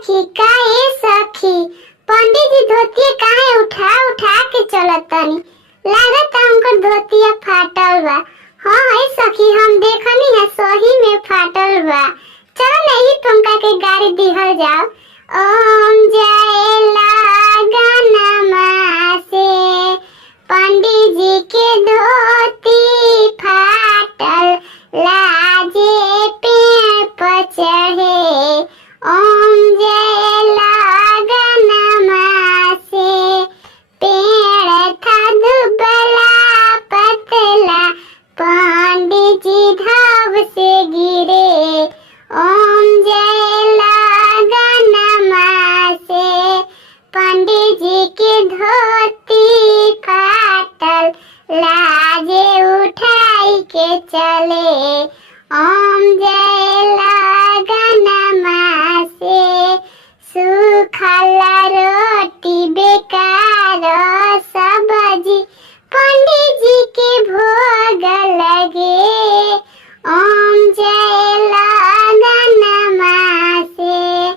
सखी काहे सखी पंडित जी धोतिया काहे उठा उठा के चलतनी। लागत हमको धोतिया फाटल बा। हाँ है सखी हम देखनी है सही में फाटल बा। चल नहीं तुमका के गाड़ी दिहल जाओ। ओम जय लगनमा से पंडित जी के धोती फाटल।